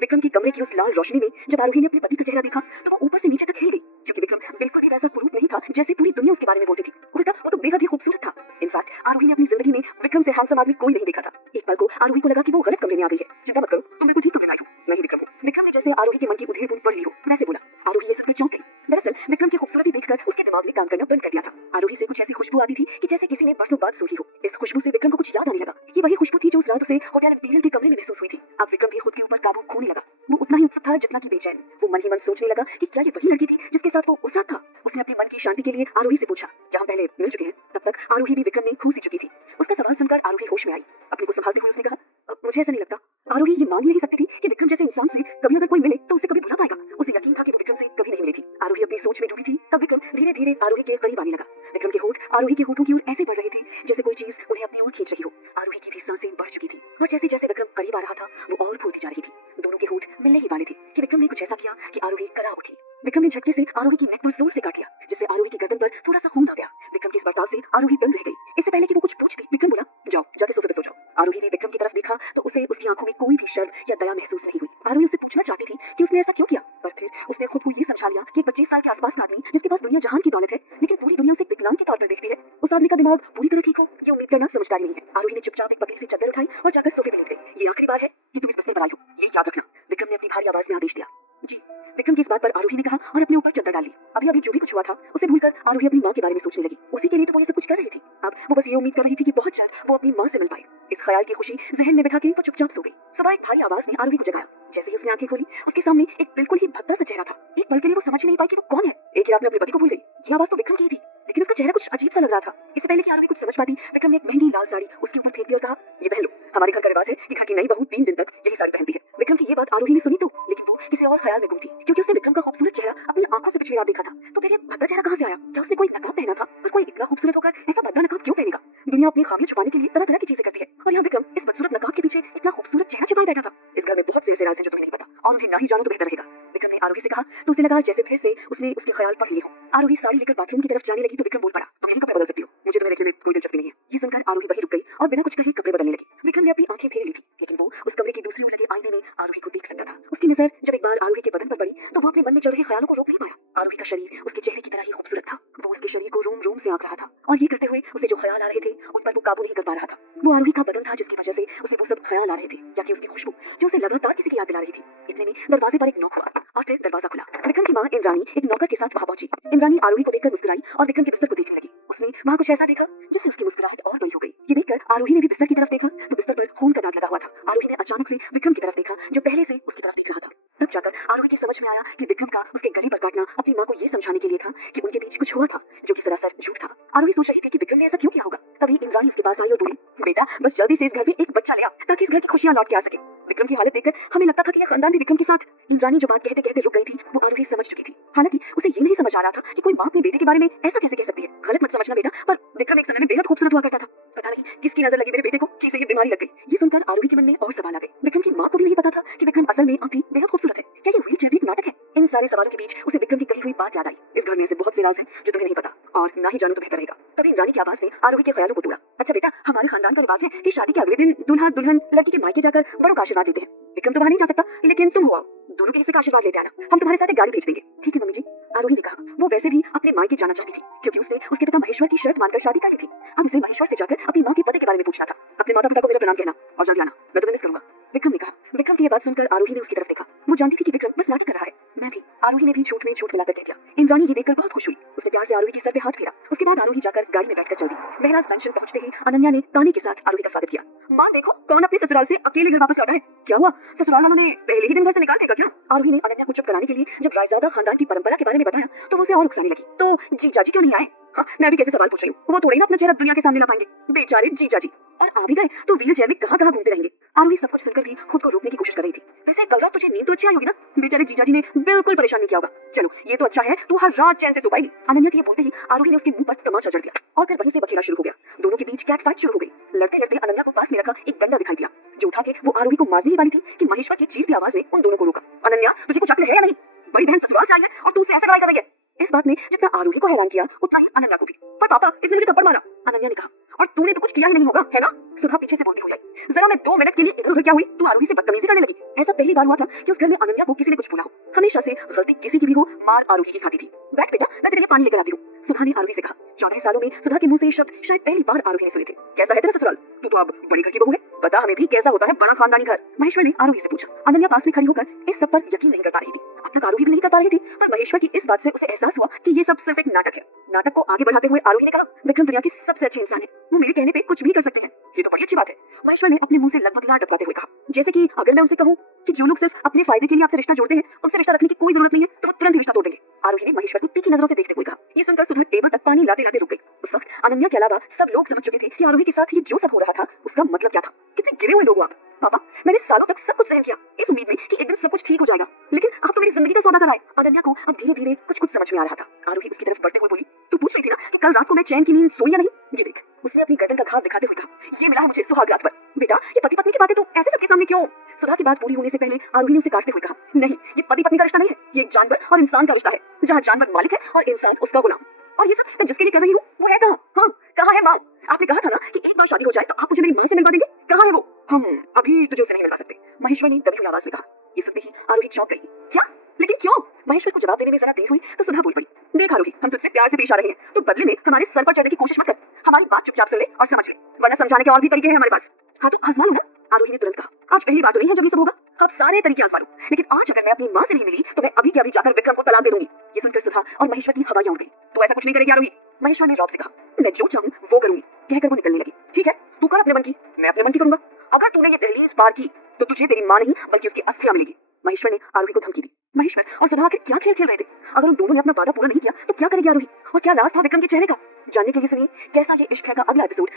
विक्रम की कमरे की उस लाल रोशनी में जब आरोही ने अपने पति का चेहरा देखा तो वो ऊपर से नीचे तक हिल गई, क्योंकि विक्रम बिल्कुल भी वैसा कुरूप नहीं था जैसे पूरी दुनिया उसके बारे में बोलती थी। उल्टा वो तो बेहद ही खूबसूरत था। इनफैक्ट आरोही ने अपनी जिंदगी में विक्रम से हैंडसम आदमी कोई नहीं देखा था। एक पल को आरोही को लगा कि वो गलत कमरे में आ गई है। चिंता मत करो, तुम बिल्कुल ठीक कमरे में आई हो, मैं ही विक्रम हूँ। विक्रम ने जैसे आरोही के मन की उधेड़ बुन पढ़ ली हो वैसे बोला। आरोही ये सुनकर चौंक गई। दरअसल विक्रम की खूबसूरती देखकर उसके दिमाग ने काम करना बंद कर दिया था। आरोही से कुछ ऐसी खुशबू आती थी कि जैसे किसी ने बरसों बाद सूंघी हो। इस खुशबू से विक्रम को कुछ याद आने लगा। ये वही खुशबू थी जो उस रात उसे होटल इंपीरियल के कमरे में महसूस हुई थी। अब विक्रम भी खुद के ऊपर काबू खोने लगा। वो उतना ही उत्सुक था जितना कि बेचैन। वो मन ही मन सोचने लगा कि क्या ये वही लड़की थी जिसके साथ वो उस रात था। उसने अपनी मन की शांति के लिए आरोही से पूछा, क्या हम पहले मिल चुके हैं? तब तक आरोही भी विक्रम ने खो सी चुकी थी। उसका सवाल सुनकर आरोही होश में आई। अपने को संभालते हुए उसने कहा, मुझे ऐसा नहीं लगता। आरोही ये मान ही नहीं सकती थी कि विक्रम जैसे इंसान से कभी अगर कोई मिले तो उसे कभी भुला पाएगा। उसे यकीन था कि वो विक्रम से कभी नहीं मिली थी। आरोही अपनी सोच में डूबी थी। तब विक्रम धीरे धीरे आरोही के करीब आने लगा। विक्रम के होठ आरोही के होठों की ओर ऐसे बढ़ रहे थे जैसे कोई चीज उन्हें अपनी ओर खींच रही हो। आरोही की भी सांसें बढ़ चुकी थी और जैसे जैसे विक्रम करीब आ रहा था वो और फूलती जा रही थी। दोनों के होठ मिलने ही वाले थे कि विक्रम ने कुछ ऐसा किया कि आरोही करा उठी। विक्रम ने झटके से आरोही की नेक पर जोर से काट लिया, जिससे आरोही की गर्दन पर थोड़ा सा खून आ गया। विक्रम के इस बर्ताव से आरोही दंग रह गई। इससे पहले कि वो कुछ पूछती, विक्रम बोला, जाओ जाके सोफे पे सो जाओ। आरोही ने विक्रम की तरफ देखा तो उसे उसकी आंखों में कोई भी शर्म या दया महसूस नहीं हुई। आरोही उससे पूछना चाहती थी कि उसने ऐसा क्यों किया, पर फिर उसने खुद को ये समझा लिया कि एक 25 साल के आसपास का आदमी जिसके पास दुनिया जहान की दौलत है लेकिन पूरी दुनिया उसे विकलांग के तौर पर देखती है, उस आदमी का दिमाग पूरी तरह ठीक हो ये उम्मीद करना समझदारी नहीं है। आरोही ने चुपचाप एक पतली सी चादर उठाई और जाकर सोफे पे लेट गई। ये आखिरी बार है कि तुम इस बिस्तर पर आई हो, ये याद रखना, विक्रम ने अपनी भारी आवाज में आदेश दिया। जी, विक्रम की इस बात पर आरोही ने कहा और अपने ऊपर चादर डाल ली। अभी अभी जो भी कुछ हुआ था उसे भूलकर आरोही अपनी माँ के बारे में सोचने लगी। उसी के लिए तो वो ये सब कुछ कर रही थी। अब वो बस ये उम्मीद कर रही थी कि बहुत जल्द वो अपनी माँ से मिल पाए। इस ख्याल की खुशी जहन में बिठा के वो चुपचाप सो गई। सुबह एक भारी आवाज ने आरोही को जगाया। जैसे ही उसने आंखें खोली उसके सामने एक बिल्कुल ही भद्दा सा चेहरा था। एक पल के लिए वो समझ ही नहीं पाई कि वो कौन है। एक ही रात में अपने पति को भूल गई। ये आवाज तो विक्रम की ही थी, लेकिन उसका चेहरा कुछ अजीब सा लग रहा था। इससे पहले कि आरोही कुछ समझ पाती, विक्रम ने एक महंगी लाल साड़ी उसके ऊपर फेंक दी और कहा, ये पहन लो, हमारे घर का रिवाज है कि घर की नई बहू 3 दिन तक यही साड़ी पहनती है। विक्रम की ये बात आरोही ने सुनी तो, लेकिन वो किसी और ख्याल में गुम थी, क्योंकि उसने विक्रम का खूबसूरत चेहरा अपनी आंखों से पिछली रात देखा था। तो फिर ये भद्दा चेहरा कहाँ से आया? क्या उसने कोई नकाब पहना था? और कोई इतना खूबसूरत होकर ऐसा भद्दा नकाब क्यों पहनेगा? दुनिया अपनी खामियां छुपाने के लिए तरह तरह की चीजें करती है, और यहाँ विक्रम इस बदसूरत नकाब के पीछे इतना खूबसूरत चेहरा छिपाए बैठा था। इस घर में बहुत से ऐसे राज हैं जो तुम्हें नहीं पता, और उन्हें ना ही जानो तो बेहतर रहेगा, विक्रम ने आरोही से कहा। तो उसे लगा जैसे फिर से उसने उसके ख्याल पढ़ लिए हों। आरोही साड़ी लेकर बाथरूम की तरफ जाने लगी तो विक्रम बोल पड़ा, तुम यही कपड़े बदल सकती हो, मुझे तुम्हें देखने में कोई दिलचस्पी नहीं है। ये सुनकर आरोही वहीं रुक गई और बिना कुछ कहे कपड़े बदलने लगी। विक्रम ने अपनी आंखें फेर ली थी, लेकिन वो उस कमरे की दूसरी ओर लगे आईने में आरोही को देख सकता था। उसकी नजर जब एक बार आरोही के बदन पर पड़ी तो वो अपने मन में चल रहे ख्यालों को रोक नहीं पाया। आरोही का शरीर उसके चेहरे की तरह ही खूबसूरत था। वो उसके शरीर को रोम रोम से आंक रहा था, और ये करते हुए उसे जो ख्याल आ रहे थे उन पर वो काबू नहीं कर पा रहा था। वो आरोही का बदन था जिसकी वजह से उसे वो सब ख्याल आ रहे थे, या कि उसकी खुशबू जो उसे लगातार किसी की याद दिला रही थी। इतने में दरवाजे पर एक नॉक हुआ और फिर दरवाजा खुला। विक्रम की माँ इंद्राणी एक नौकर के साथ वहां पहुंची। इंद्राणी आरोही को देखकर मुस्कुराई और विक्रम के बिस्तर को देखने लगी। उसने वहां कुछ ऐसा देखा जिससे उसकी मुस्कुराहट और बड़ी हो गई। ये देखकर आरोही ने भी बिस्तर की तरफ देखा तो बिस्तर पर खून का दाग लगा हुआ था। आरोही ने अचानक से विक्रम की तरफ देखा जो पहले से उसकी तरफ देख रहा था। तब जाकर आरोही की समझ में आया कि विक्रम का उसके गले पर काटना अपनी माँ को ये समझाने के लिए था कि उनके बीच कुछ हुआ था जो कि सरासर झूठ था। आरोही सोच रही थी कि विक्रम ने ऐसा क्यों किया होगा। तभी इंद्राणी उसके पास आई और बोली, बेटा बस जल्दी से इस घर में एक बच्चा ले आ ताकि इस घर की खुशियां लौट के आ सके। विक्रम की हालत देखकर हमें लगता था कि यह खानदान भी विक्रम के साथ। इंद्राणी जो बात कहते कहते रुक गई थी वो आरोही समझ चुकी थी। हालांकि उसे ये नहीं समझ आ रहा था कि कोई माँ अपने बेटे के बारे में ऐसा कैसे कह सकती है। गलत मत समझना बेटा, पर विक्रम एक समय में बेहद खूबसूरत हुआ करता था। पता नहीं किसकी नजर लगी मेरे बेटे को कि इसे ये बीमारी लग गई। ये सुनकर आरोही के मन में और सवाल आ गए। विक्रम की माँ को भी नहीं पता था कि विक्रम असल में अभी बेहद खूबसूरत है। क्या ये व्हीलचेयर भी एक नाटक है? इन सारे सवालों के बीच उसे विक्रम की कही हुई बात याद आई। इस घर में ऐसे बहुत से राज हैं जो तुम्हें नहीं पता, और ना ही जानो तो बेहतर रहेगा। तभी इंद्राणी की आवाज ने आरोही के ख्यालों को तोड़ा। अच्छा बेटा, हमारे खानदान का रिवाज है कि शादी के अगले दिन दूल्हा दुल्हन लड़की के मायके जाकर बड़ों का आशीर्वाद देते हैं। विक्रम तो वहां नहीं जा सकता, लेकिन तुम हो आओ, दोनों के हिस्से का आशीर्वाद लेते आना। हम तुम्हारे साथ एक गाड़ी भेज देंगे। ठीक है मम्मी जी, आरोही ने कहा। वो वैसे भी अपने मायके जाना चाहती थी क्योंकि उसने उसके पिता महेश्वर की शर्त मानकर शादी कर ली थी। अब इसे महेश्वर से जाकर अपनी माँ के पति के बारे में पूछना था। अपने माता पिता को मेरा प्रणाम कहना और जल्दी आना, मैं तुम्हें मिस करूंगा, विक्रम ने कहा। विक्रम की ये बात सुनकर आरोही ने उसकी तरफ देखा। वो जानती थी कि विक्रम बस नाटक कर रहा है। मैं भी, आरोही ने भी झूठ में झूठ मिलाकर कह दिया। इंद्राणी ये देखकर बहुत खुश हुई। उसने प्यार से आरोही के सर पे हाथ फेरा। उसके बाद आरोही जाकर गाड़ी में बैठकर चल दी। महराज मैंशन पहुंचते ही अनन्या ने ताने के साथ आरोही का स्वागत किया। मां देखो कौन अपने ससुराल से अकेले घर वापस लौटा है। क्या हुआ, ससुराल वालों ने पहले ही दिन घर से निकाल देगा क्या? आरोही ने अनन्या को चुप कराने के लिए जब रायजादा खानदान की परंपरा के बारे में बताया तो वो उसे और उकसाने लगी। तो जीजा जी क्यों नहीं आए? हाँ, मैं भी कैसे सवाल पूछ रही हूँ, वो थोड़ी ना अपना चेहरा दुनिया के सामने ला पाएंगे, बेचारे जीजा जी। और आ भी गए तो व्हील चेयर में कहाँ कहाँ घूमते रहेंगे। आरोही सब कुछ सुनकर भी खुद को रोकने की कोशिश कर रही थी। वैसे कल रात तुझे नींद तो अच्छी आई होगी ना? बेचारे जीजा जी ने बिल्कुल परेशान नहीं किया होगा। चलो ये तो अच्छा है, तू हर रात चैन से सो पाएगी। अनन्या के ये बोलते ही आरोही ने उसके मुंह पर तमाचा जड़ दिया और फिर वहीं से बखेड़ा शुरू हो गया। दोनों के बीच कैट फाइट शुरू हो गई। लड़ते लड़ते अनन्या को पास में रखा एक डंडा दिखाई दिया जो उठा के वो आरोही को मारने ही वाली थी कि महेश्वर की चीखती आवाज ने उन दोनों को रोका। अनन्या तुझे कुछ अक्ल है या नहीं? बड़ी बहन ससुराल से आई है और तू उसे ऐसे लड़ाई कर रही है। इस बात ने जितना आरोही को हैरान किया उतना ही अनन्या को भी। पर पापा इसने मुझे थप्पड़ मारा, अनन्या ने कहा। और तूने तो कुछ किया ही नहीं होगा, है ना? सुधा पीछे से बोलती हुई आई। जरा मैं 2 मिनट के लिए इधर उधर क्या हुई, तू आरोही से बदतमीजी करने लगी। ऐसा पहली बार हुआ था कि उस घर में अनन्या को किसी ने कुछ बोला हो। हमेशा से गलती किसी की भी हो, मार आरोही की खाती थी। बैठ बेटा, मैं तेरे लिए पानी लेकर आती हूँ। सुधा ने आरोही से कहा। 14 सालों में सुधा के मुंह से ये शब्द शायद पहली बार आरोही ने सुने थे। कैसा है तेरा ससुराल? तू तो अब बड़ी घर की बहू है, बता हमें भी कैसा होता है बड़ा खानदानी घर। महेश्वर ने आरोही से पूछा। अनन्या पास में खड़ी होकर इस सब पर यकीन नहीं कर पा रही थी। अब तक आरोही भी नहीं कर पा रही थी, पर महेश्वर की इस बात से उसे एहसास हुआ कि ये सब सिर्फ एक नाटक है। नाटक को आगे बढ़ाते हुए आरोही ने कहा, विक्रम दुनिया के सबसे अच्छे इंसान है, वो मेरे कहने पे कुछ भी कर सकते हैं। ये तो बड़ी अच्छी बात है। महेश्वर ने अपने मुंह से लगभग लार टपकाते हुए कहा, जैसे कि अगर मैं उनसे कहूँ कि जो लोग सिर्फ अपने फायदे के लिए आपसे रिश्ता जोड़ते हैं, उनसे रिश्ता रखने की कोई जरूरत नहीं है, तो वो तुरंत ही रिश्ता तोड़ देंगे। आरोही ने महेश्वर को तीखी नजरों से देखते हुए कहा। ये सुनकर सुधा टेबल तक पानी लाते लाते रुक गई। उस वक्त अनन्या के अलावा सब लोग समझ चुके थे कि आरोही के साथ ये जो सब हो रहा था उसका मतलब क्या था। कितने गिरे हुए लोग हो आप। पापा, मैंने सालों तक सब कुछ सहन किया इस उम्मीद में कि एक दिन सब कुछ ठीक हो जाएगा, लेकिन आप तो मेरी जिंदगी का सौदा कराए। अनन्या को अब धीरे धीरे कुछ कुछ समझ में आ रहा था। आरोही उसकी तरफ बढ़ते हुए बोली, तू पूछ रही थी ना कि कल रात को मैं चैन की नींद सोई या नहीं? ये देख, उसने अपनी गर्दन का घाव दिखाते हुए कहा, ये मिला है मुझे सुहाग रात पर। बेटा, ये पति पत्नी की बातें तो ऐसे सबके सामने क्यों? सुधा की बात पूरी होने से पहले आरोही ने उसे काटते हुए कहा, नहीं, ये पति पत्नी का रिश्ता नहीं है, ये एक जानवर और इंसान का रिश्ता है, जहाँ जानवर मालिक है और इंसान उसका गुलाम। और ये सब मैं जिसके लिए कर रही हूँ वो है कहाँ? हाँ, कहाँ है माँ? आपने कहा था ना कि एक बार शादी हो जाए तो आप मुझे मेरी माँ से मिलवा देंगे, कहाँ है वो? हम अभी तुझे उसे नहीं मिलवा सकते, महेश्वर ने दबी हुई आवाज में कहा। ये सुनते ही आरोही चौंक गई। क्या? लेकिन क्यों? महेश्वर को जवाब देने में जरा देर हुई तो सुधा बोल पड़ी, देख आरोही, हम तुझसे प्यार से पेश आ रहे हैं, तो बदले में हमारे सर पर चढ़ने की कोशिश मत कर। हमारी बात चुपचाप सुन ले और समझ ले, वरना समझाने के और भी तरीके हैं हमारे पास। हाँ तो आजमा लो ना, आरोही ने तुरंत कहा। आज पहली बार तो नहीं है जब ये सब होगा, अब सारे तरीके आजमा लो, लेकिन आज अगर मैं अपनी माँ से नहीं मिली तो मैं अभी के अभी जाकर विक्रम को तलाक दे दूंगी। ये सुनकर सुधा और महेश्वर की हवाएं उड़ गई। तो ऐसा कुछ नहीं करेगी आरोही? महेश्वर ने रौब से कहा। मैं जो चाहूँ वो करूंगी, कहकर वो निकलने लगी। ठीक है, तू कर अपने मन की, मैं अपने मन की करूंगा। अगर तूने ये दहलीज पार की तो तुझे तेरी माँ नहीं बल्कि उसकी अस्थियां मिलेगी। महेश्वर ने आरोही को धमकी दी। महेश्वर और सुधा आखिर क्या खेल खेल रहे थे? अगर उन दोनों ने अपना वादा पूरा नहीं किया तो क्या करेगी आरोही? और क्या राज था विक्रम के चेहरे का? जानने के लिए सुनिए कैसा ये इश्क है का अगला एपिसोड।